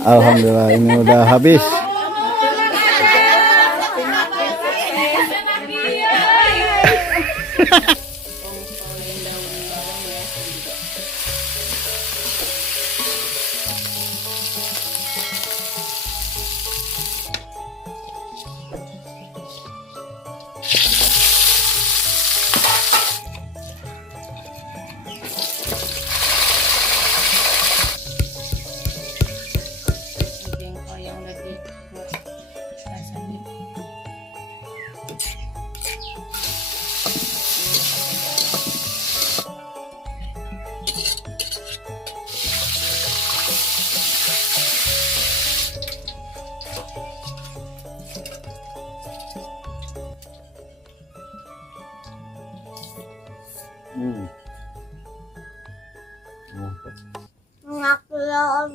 Alhamdulillah ini udah habis.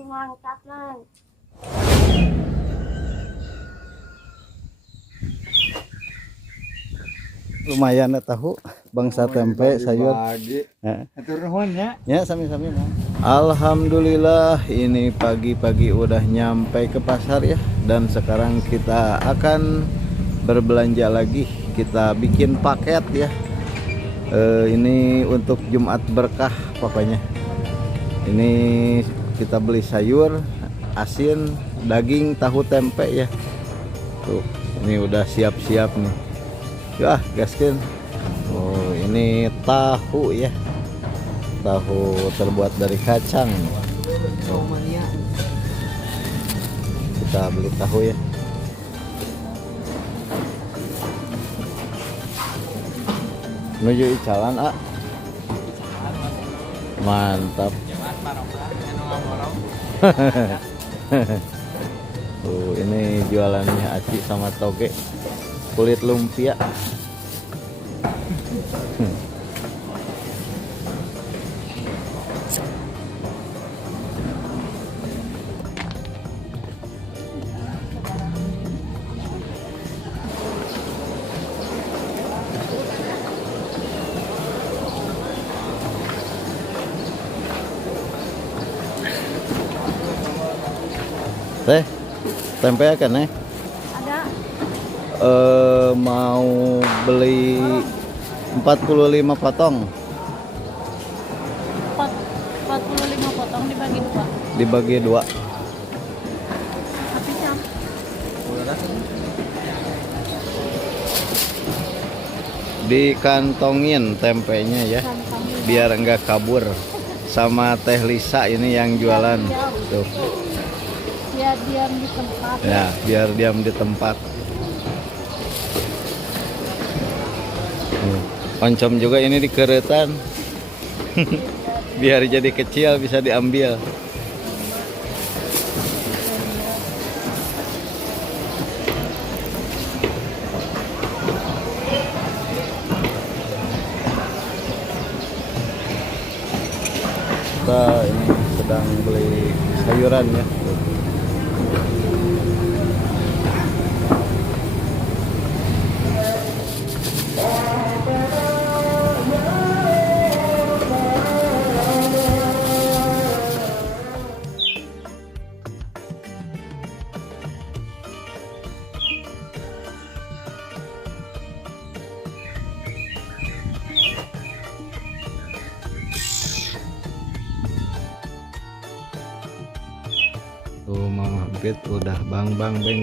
Mantap, man. Lumayan tahu bangsa tempe sayur. Ya sami-sami Bang. Alhamdulillah ini pagi-pagi udah nyampe ke pasar ya, dan sekarang kita akan berbelanja lagi. Kita bikin paket ya. Ini untuk Jumat berkah pokoknya. Ini kita beli sayur, asin, daging, tahu, tempe ya. Tuh, ini udah siap-siap nih. Wah, gaskin. Oh, ini tahu ya. Tahu terbuat dari kacang. Tuh. Kita beli tahu ya. Menuju Icalan, ah. Mantap. Tuh, ini jualannya aci sama toge kulit lumpia. Teh, tempe kan nih? Ada. Mau beli 45 potong. 45 potong dibagi 2. Dibagi 2. Tapi jam. Dikantongin tempenya ya, biar enggak kabur. Sama Teh Lisa ini yang jualan. Tuh. Biar diam di tempat. Ya, biar diam di tempat. Oncom juga ini dikeretan. Biar jadi kecil bisa diambil. Kita ini sedang beli sayuran ya. Tuh Mama Empit udah bang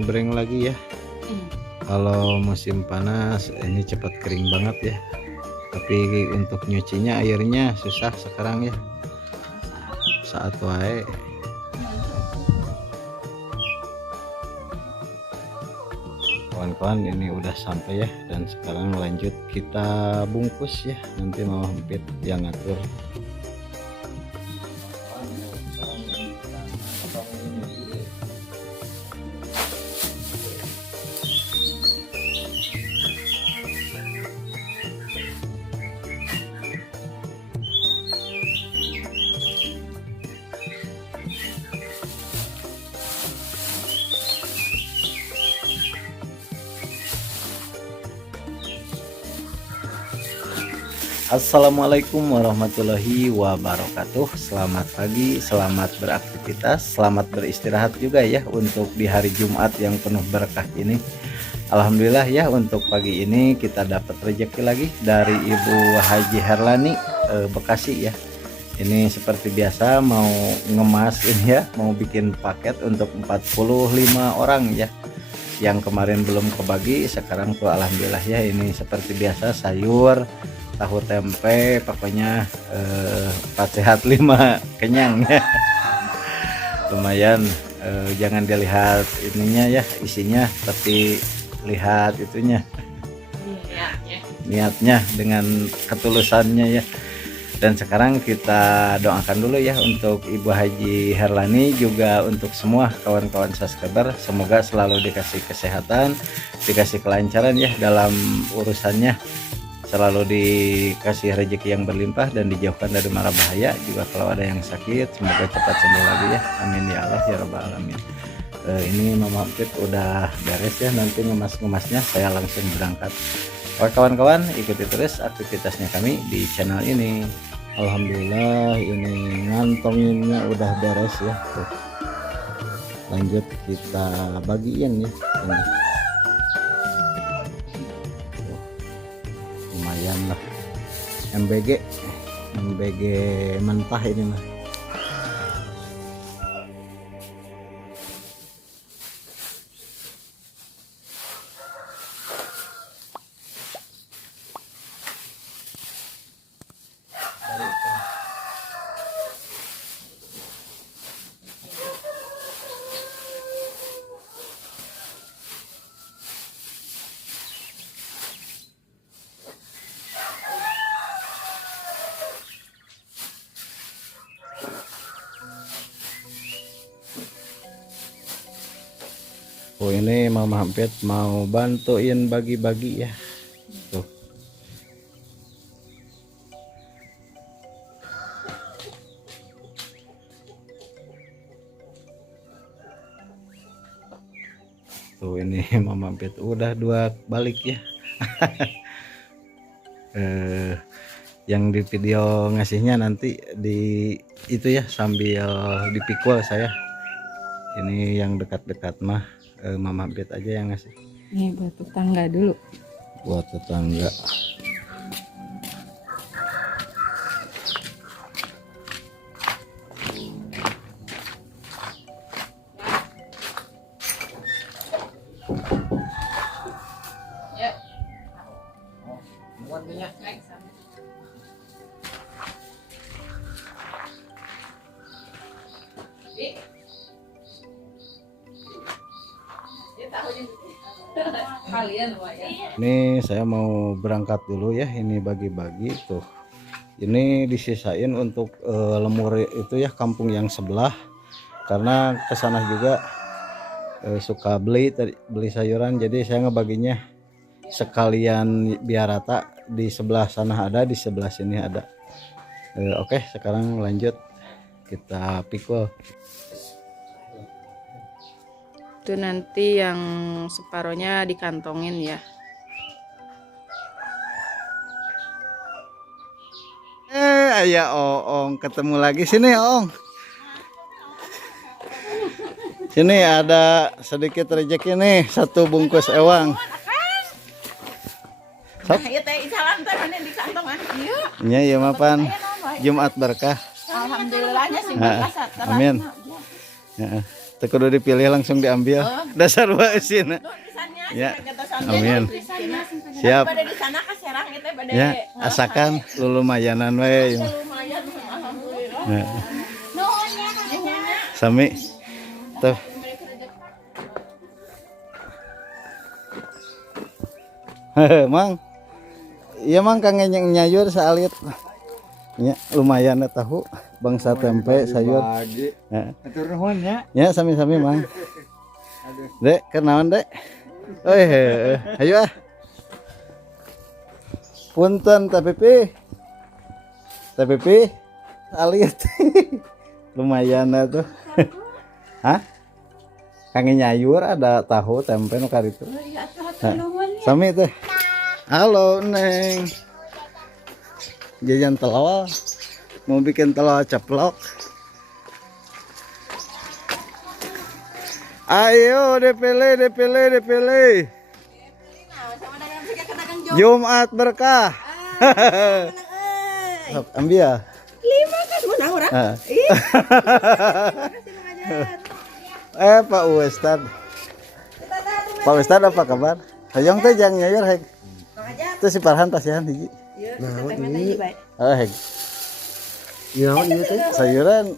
breng lagi ya. Kalau musim panas ini cepat kering banget ya. Tapi untuk nyucinya airnya susah sekarang ya. Saat wae. Kawan-kawan ini udah sampai ya, dan sekarang lanjut kita bungkus ya. Nanti Mama Empit yang ngatur. Assalamualaikum warahmatullahi wabarakatuh. Selamat pagi, selamat beraktivitas, selamat beristirahat juga ya untuk di hari Jumat yang penuh berkah ini. Alhamdulillah ya, untuk pagi ini kita dapat rezeki lagi dari Ibu Haji Herlani Bekasi ya. Ini seperti biasa mau ngemas ini ya, mau bikin paket untuk 45 orang ya. Yang kemarin belum kebagi, sekarang tuh alhamdulillah ya, ini seperti biasa sayur, tahu tempe, pokoknya 4 sehat 5 kenyang ya. Lumayan, jangan dilihat ininya ya, isinya, tapi lihat itunya, niatnya dengan ketulusannya ya. Dan sekarang kita doakan dulu ya untuk Ibu Haji Herlani, juga untuk semua kawan-kawan subscriber, semoga selalu dikasih kesehatan, dikasih kelancaran ya dalam urusannya, selalu dikasih rezeki yang berlimpah dan dijauhkan dari mara bahaya. Juga kalau ada yang sakit, semoga cepat sembuh lagi ya, amin ya Allah ya rabbal alamin. Ini Mama Fit udah beres ya, nanti ngemas-ngemasnya saya langsung berangkat. Oke kawan-kawan, ikuti terus aktivitasnya kami di channel ini. Alhamdulillah ini ngantonginnya udah beres ya. Tuh. Lanjut kita bagiin ya ini. Tuh. Lumayan lah, MBG mentah ini mah. Oh ini Mama Hampir mau bantuin bagi-bagi ya. Tuh. Tuh ini Mama Hampir udah 2 balik ya. Yang di video ngasihnya nanti di itu ya, sambil dipikul saya. Ini yang dekat-dekat mah Mama Bet aja yang ngasih. Nih buat tetangga dulu. Buat tetangga. Ini saya mau berangkat dulu ya, ini bagi-bagi tuh. Ini disisain untuk lemur itu ya, kampung yang sebelah, karena kesana juga suka beli sayuran, jadi saya ngebaginya sekalian biar rata, di sebelah sana ada, di sebelah sini ada. Oke, sekarang lanjut kita pikul. Itu nanti yang separohnya dikantongin ya. Ayah Oong ketemu lagi, sini Oong. Sini ada sedikit rezeki nih, 1 bungkus ewang. Iya ya mapan Jumat berkah. Alhamdulillahnya sih berkah. Amin. Kudu dipilih langsung diambil. Dasar waesin. Ya. Amin. Siap. Ya, asakan lumayanan we. Ya. Sami. Tuh. Mang. Iya Mang, kang nyayur saalit. Ya, lumayan tahu bangsa tempe sayur. Ya. Ya, sami-sami Mang. Dek, kenaon Dek? Ayo ah. Punten TPP. Alit. Lumayan tuh. Hah? Kang nyayur ada tahu tempe nu karitu. Sami teh. Halo Neng. jajan telur. Mau bikin telur ceplok. Ayo dipilih. Jumat berkah. Sok, ambil. 5 kan menang orang. Pak Ustad. Pak Ustad apa kabar? Hayang teh jang nyoyor heg. Itu si Farhan pasihan hiji. Nah, ini Heg. ya ini teh. Sayuran.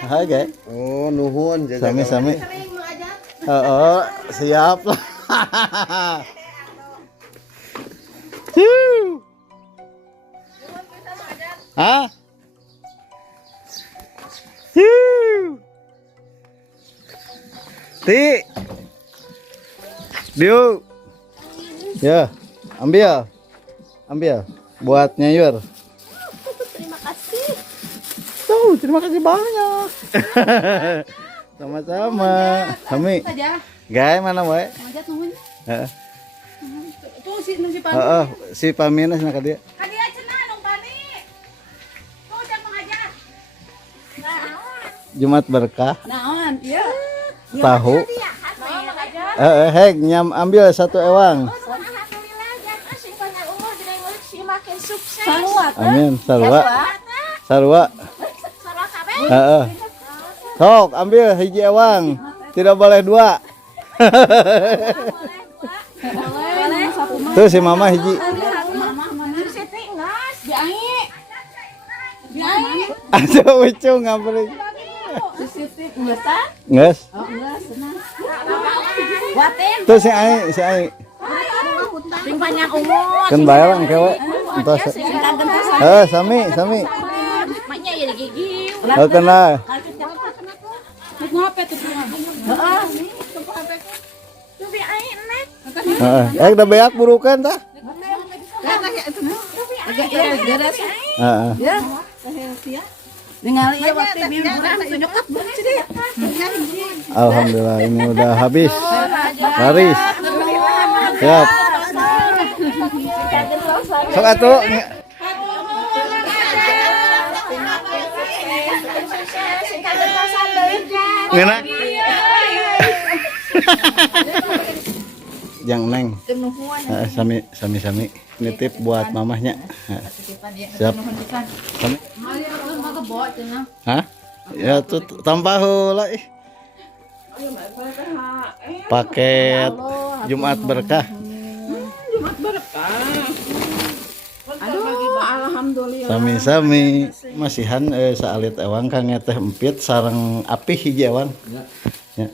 Oke. Oh, nuhun jaga. Sami. Oh, siap lah. Hah? Ti. Diu. Ya, ambil. Buat nyayur. Terima kasih. Tuh, terima kasih banyak. Sama-sama. Kami. Gaya mana, wae? Ngajak nuhun. Heeh. Tuh si Heeh, si Paminas nak dia. Kadia cenah dong Pani. Tuh jangan mengajak. Jumat berkah, Naon? Iya. tahu. Naon mengajak? Heg, nyam ambil 1 ewang. Sarua. Amin, sarua. Heeh. Sok, ambil hiji ewang. Tidak boleh 2. Tuh si mama hiji. Ada ucung ngapain? Nges. Tuh si Ai. Sing panjang umur. Kan barang kewe. Entos. Sami. Maknya ya gigi. Oh kena. Ngapa tuh? Heeh. Tuh bi ai nek. Udah beak burukan tah. Agak ya beres. Heeh. Ya. Ningali ya waktu bimbingan nyokap sih. Alhamdulillah ini udah habis. Laris. Siap. Sok atuh. Ngena. Jang Neng. Sami. Nitip buat mamahnya. Siap. Sami. Hah? Ya tuh tambah heula ih. Paket Jumat berkah. Aduh, alhamdulillah. Sami masihan saalit ewang kang teh empit sareng api hiji ewang. Ya.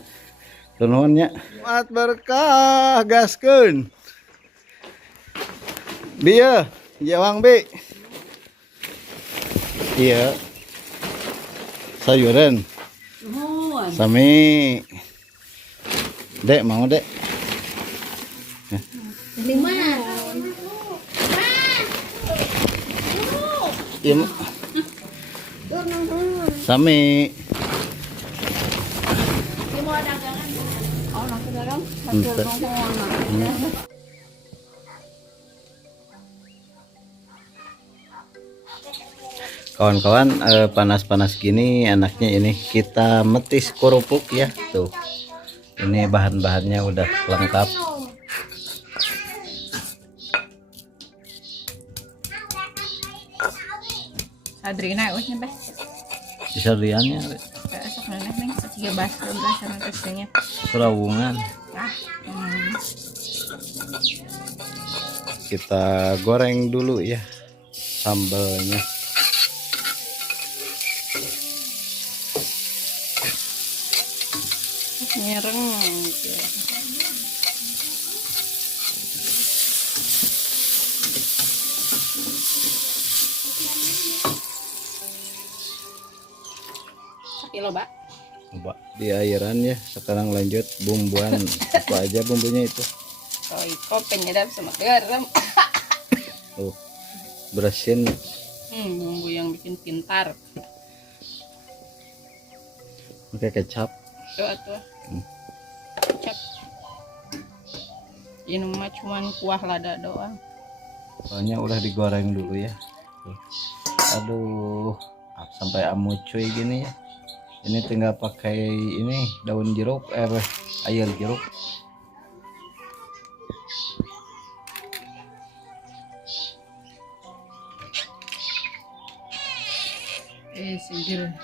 Nuhun nya. Jumat berkah gaskeun. Bieu, hiji ewang bi. Iya. Sayuran. Sami. Dek mau dek. Lima. Iya. Sami. Kawan-kawan panas-panas gini enaknya ini kita metis kerupuk ya tuh. Ini bahan-bahannya udah lengkap. Adrina usnya beh. Bisa riannya Esok nenek nih setiga basah sama tesnya. serawungan. Kita goreng dulu ya sambalnya. Nyereng gitu. Kilo, Mbak. Coba di airan ya. Sekarang lanjut bumbuan. Apa aja bumbunya itu? Royco penyedap sama garam. Berasin. Bumbu yang bikin pintar. Pakai kecap. Tuh. Kecap. Ini mah cuman kuah lada doang. soalnya udah digoreng dulu ya. Tuh. Aduh, sampai amucuy gini ya. Ini tinggal pakai ini daun jeruk, air jeruk. Seger.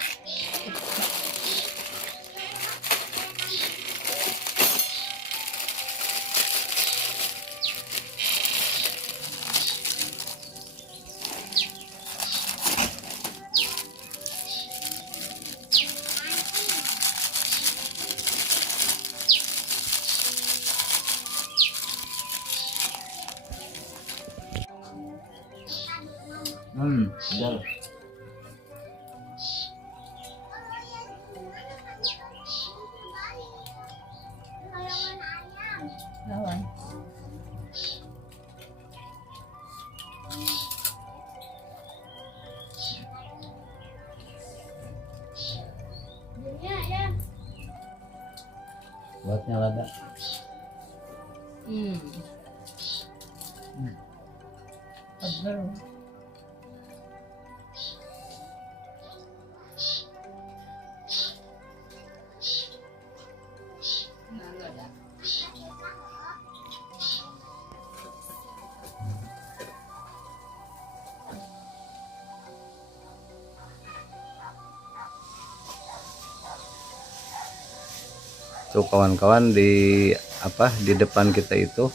Sedap. Lawan. Buatnya lada. Seger. Tuh kawan-kawan, di depan kita itu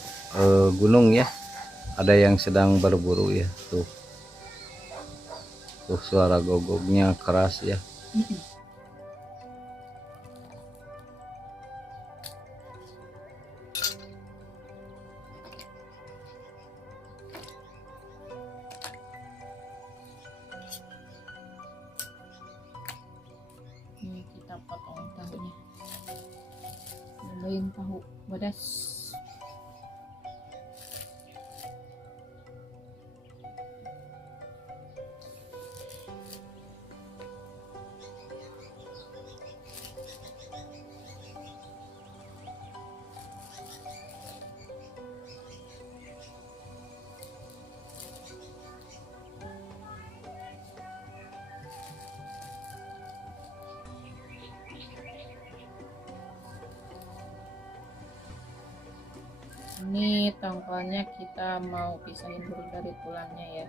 gunung ya. Ada yang sedang berburu ya. Tuh suara gogoknya keras ya. Ini kita potong tahunya. Nyobain tahu pedas. Ini tongkolnya kita mau pisahin dulu dari tulangnya ya.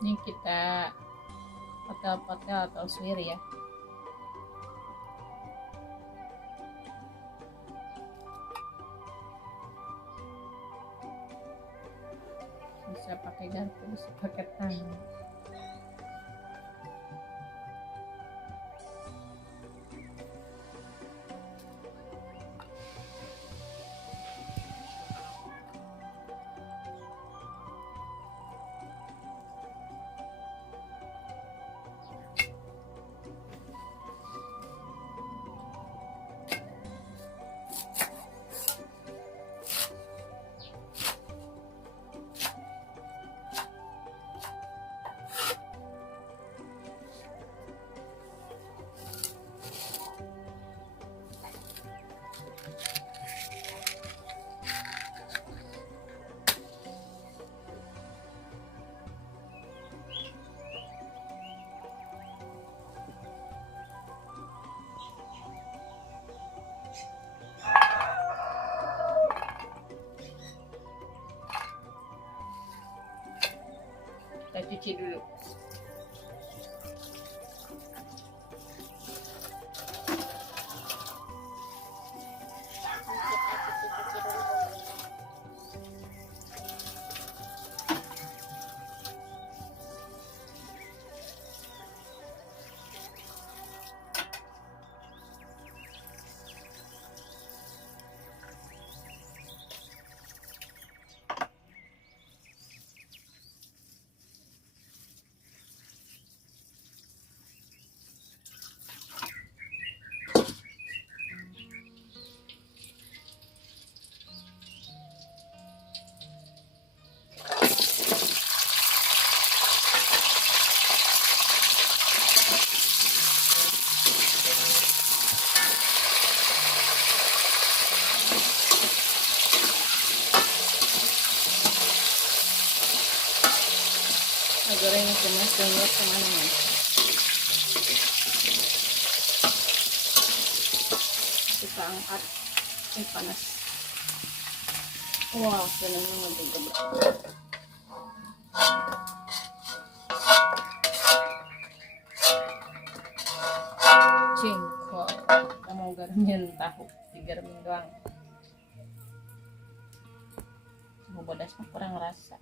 Ini kita potel-potel atau suwir ya. Bisa pakai garpu, bisa pakai tangan. Kita cuci dulu. Kita goreng cuma setengah setengah. Kita angkat. Panas. Wah, senangnya juga. Jengkol. Kita mau garamin tahu, digaramin doang. Mau bodas mah kurang rasa.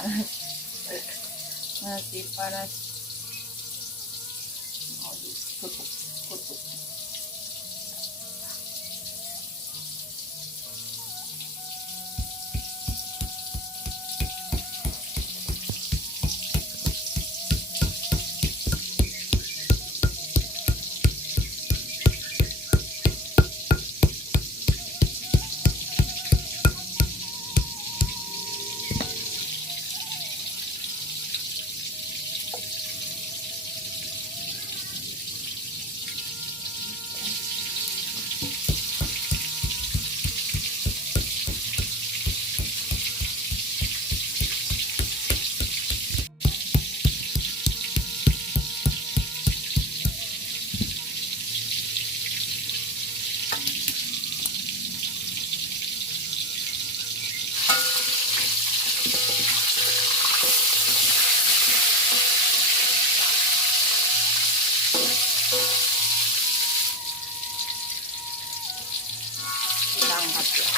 Panas, masih panas, mau dikutuk. Kita angkat ya.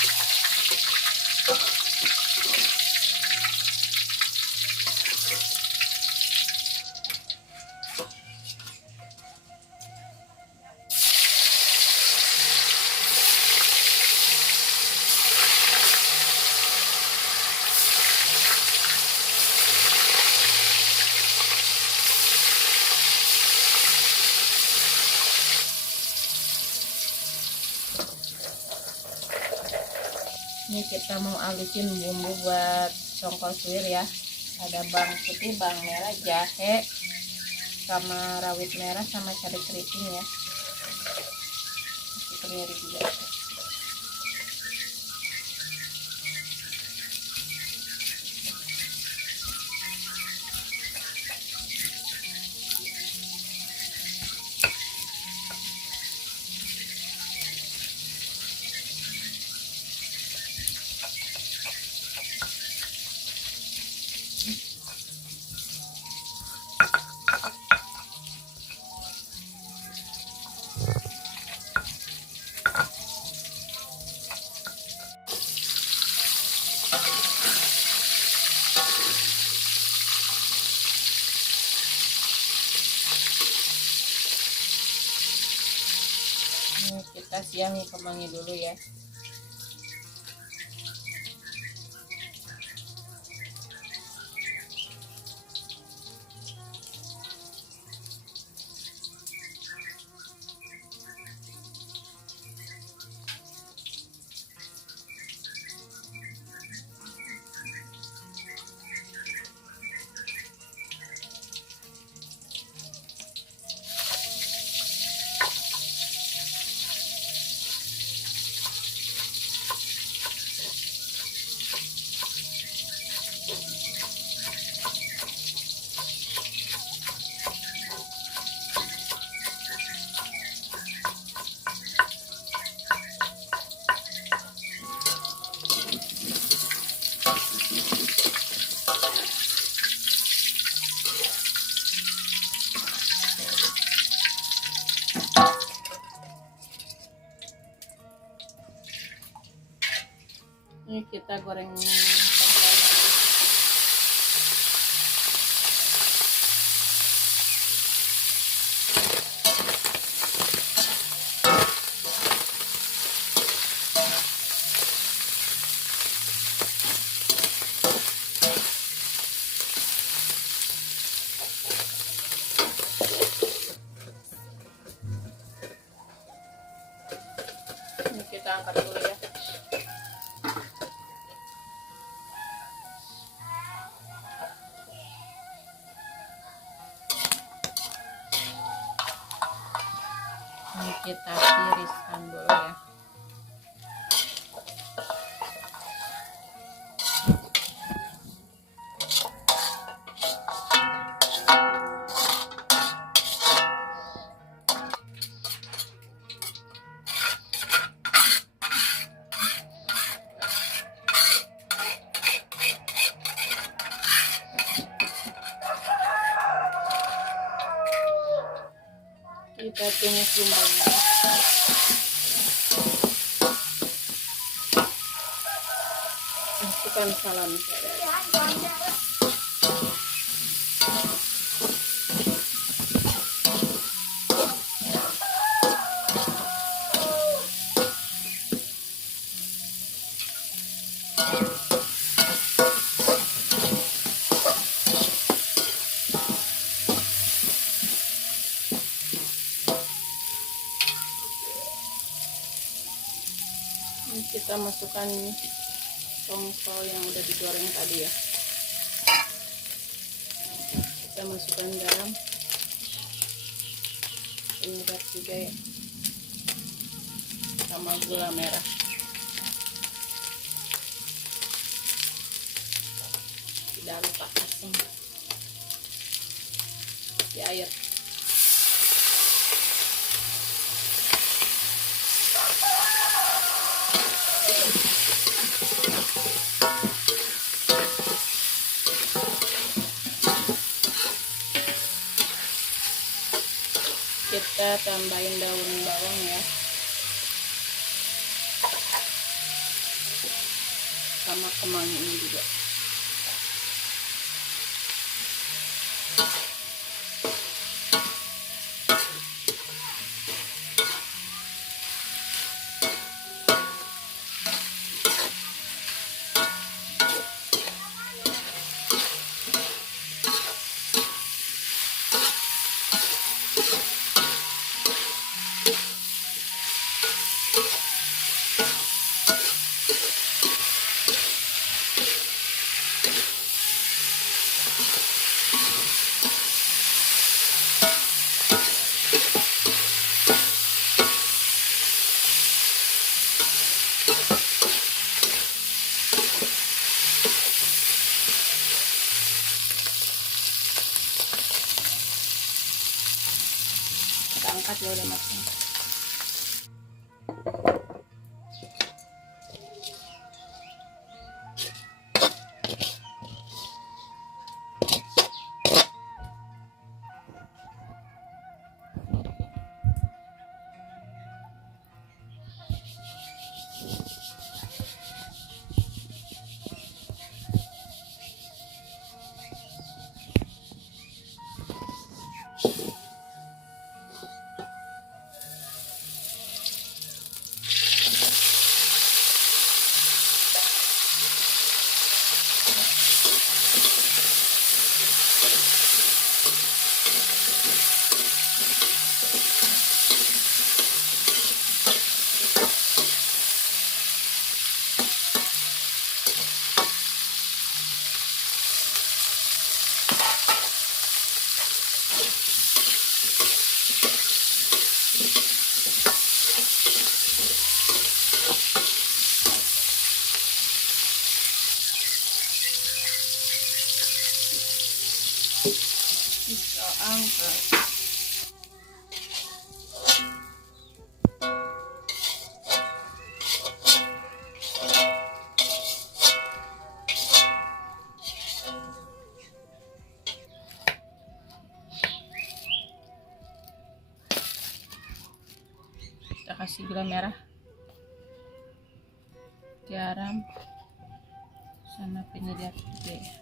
Ini kita mau halusin bumbu buat songkol suwir ya. Ada bawang putih, bawang merah, jahe, sama rawit merah, sama cabai keriting ya. Masih kemiri juga. Ini kita siangi kemangi dulu ya. Ini kita goreng songkolnya. kita tiriskan dulu ya. Kita tumis bumbunya. Masukkan salami saya. Ini kita masukkan tongkol yang udah digoreng tadi ya. Kita masukkan garam, penyedap juga ya, sama gula merah. Tidak lupa asin di air. Kita tambahin daun bawang ya, sama kemangi ini juga. Kita angkat ya, udah matang. Kita angkat. Kita kasih gula merah, garam, sama penyedap juga ya.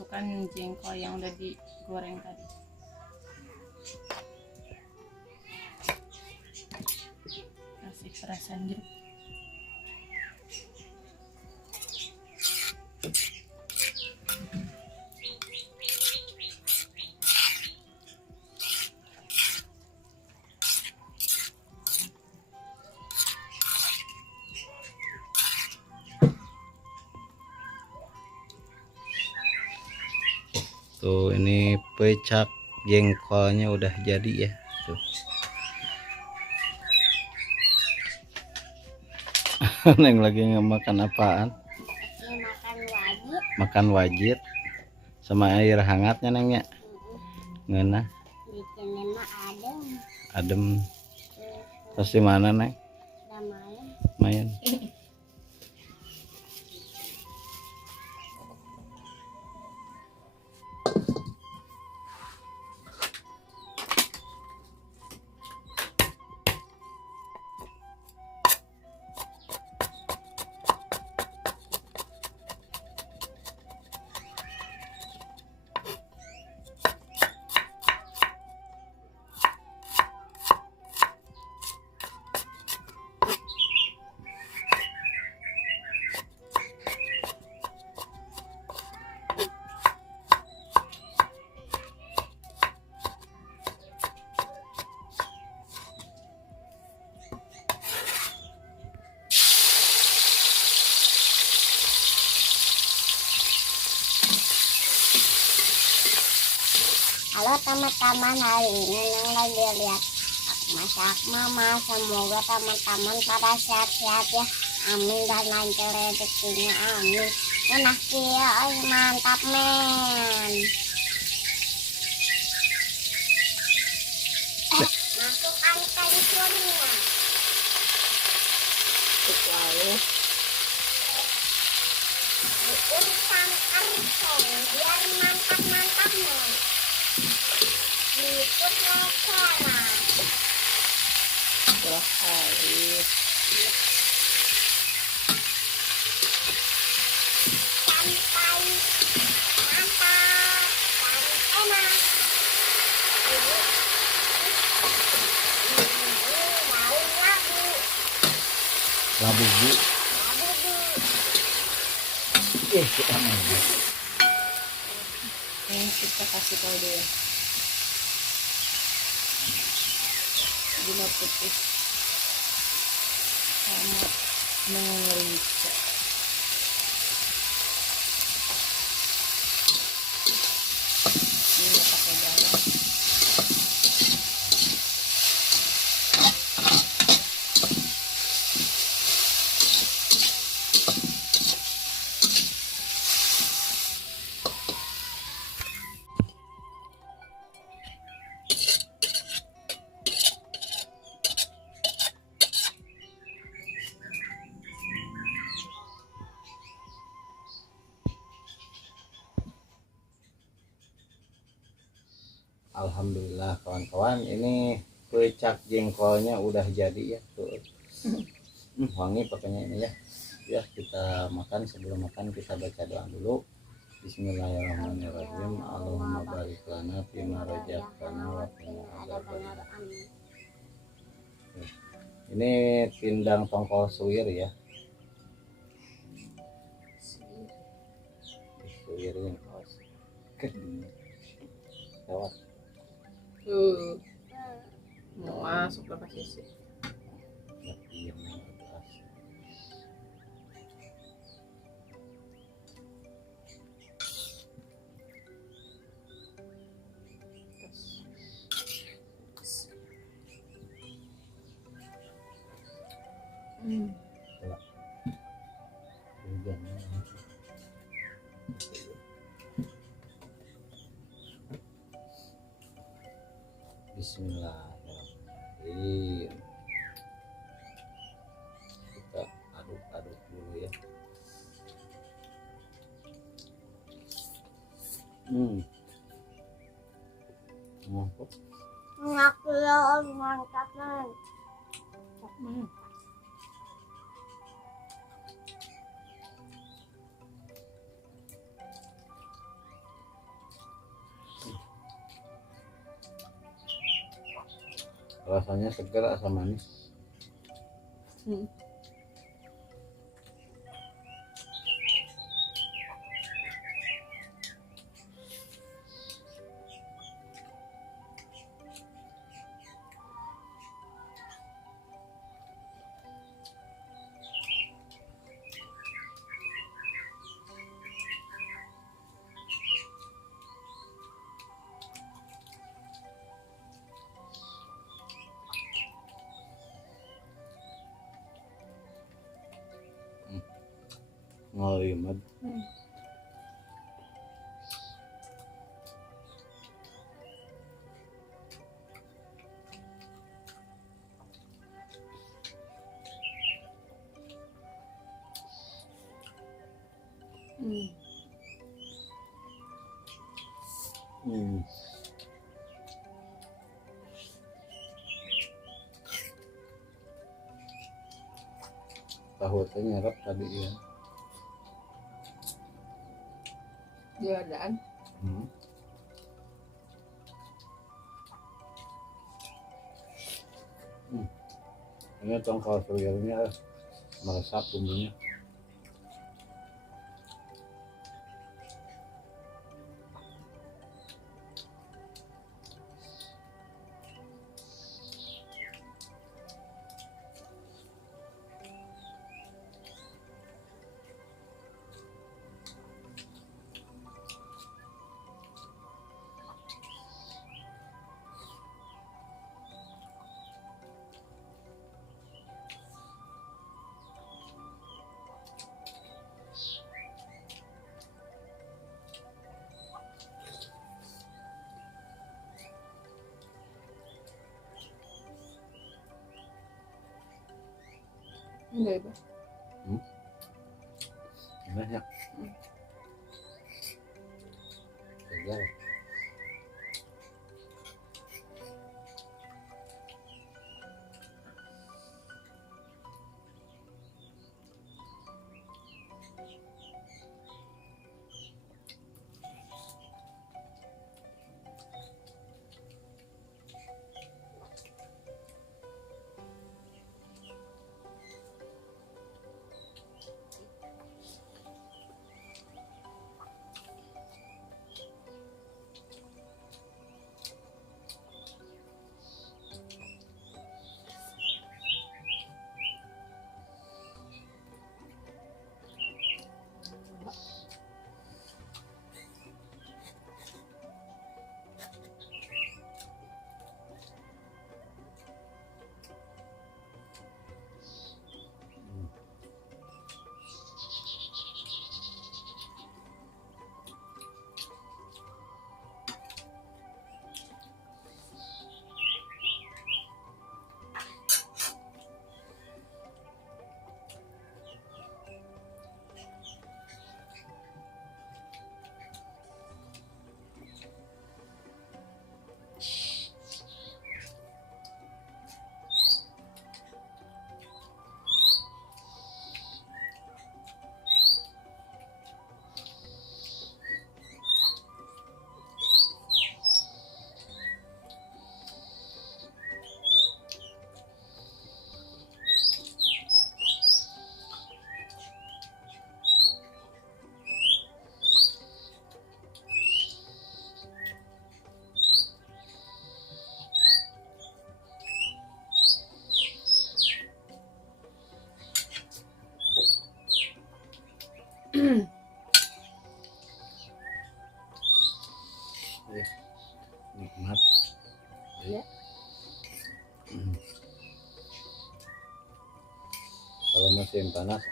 masukkan jengkol yang udah digoreng tadi. Kasih perasan jeruk. Tuh ini pecak jengkolnya udah jadi ya. Tuh. Neng lagi ngemakan apaan? Makan wajit sama air hangatnya Neng ya. Ngena adem. Terus di mana Neng? Main. Halo teman-teman, hari ini Neng lagi lihat masak mama. Semoga teman-teman pada sehat-sehat ya, amin, dan lancar rezekinya, amin. Enak ya, mantap men. Masukkan kalkunnya. Lalu Diulangkan biar mantap-mantap men. Ikut cara. setelah halus Sampai mantap dan enak. Daun labu, Labu bu. labu bu. ini kita kasih tahu dulu gula putih sama merica. Ini pakai garam. Alhamdulillah kawan-kawan, ini pecak jengkolnya udah jadi ya tuh. Wangi pakainya ini ya. Ya kita makan, sebelum makan kita baca doa dulu. Bismillahirrahmanirrahim. Allahumma barik lana fima razaqtana wa qina adzabannar. Ini pindang tongkol suwir ya. Suwirnya lewat. Mau masuk berapa sisi? Bismillahirrahmanirrahim. Kita aduk-aduk dulu ya. Mantap. Enak ya, mantap men. Rasanya segar asam manis. Hmm. Ngelimat. Hmm. Hmm. Tahu teh nyerap tadi ya. Jualan. Hmm. Ini tongkol suyurnya meresap bumbunya. Enggak ya, Banyak. Segar. Nikmat. Iya. Kalau musim panas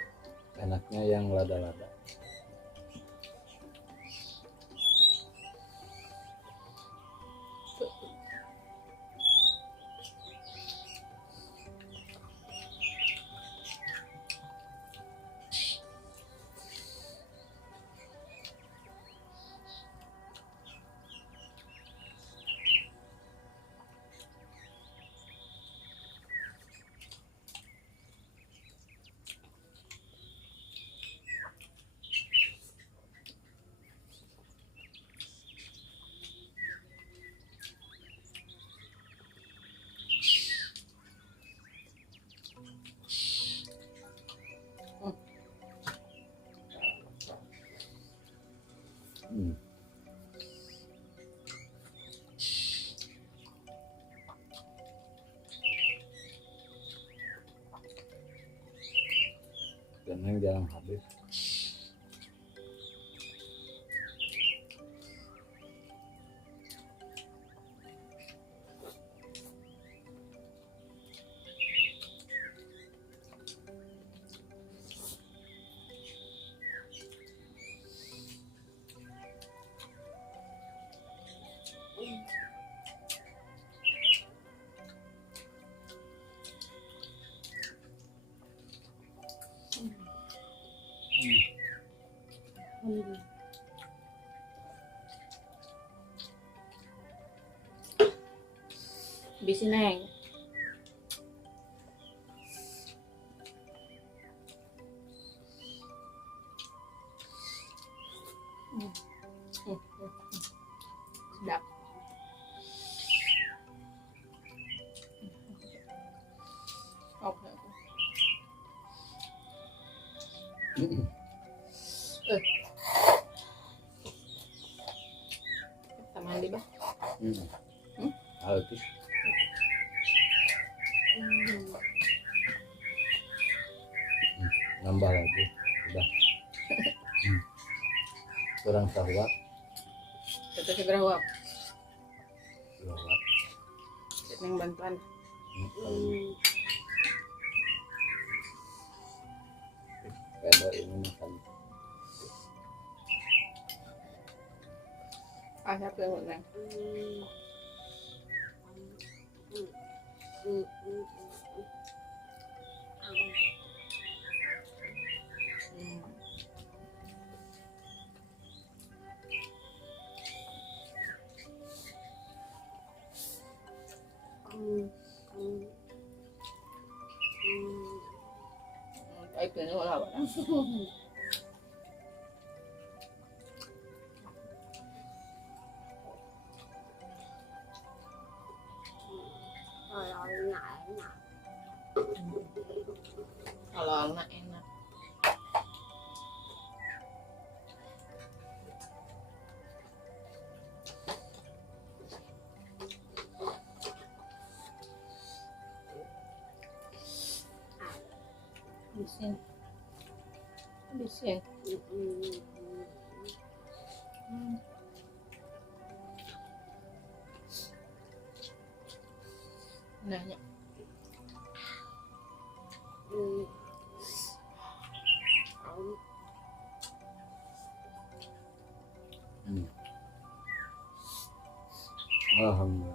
enaknya yang lada-lada. Neng jarang habis. Bisi neng. Sedap. Oke. Kita mandi bah. Habis. Nambah lagi. Udah. Kurang sahwat. Kita segera wap. Sahwat. Neng bantuan. Kalau ini makan. Siapa yang neng? Ay, que no la van. Kalau enak. Habisin. Nanya. Alhamdulillah.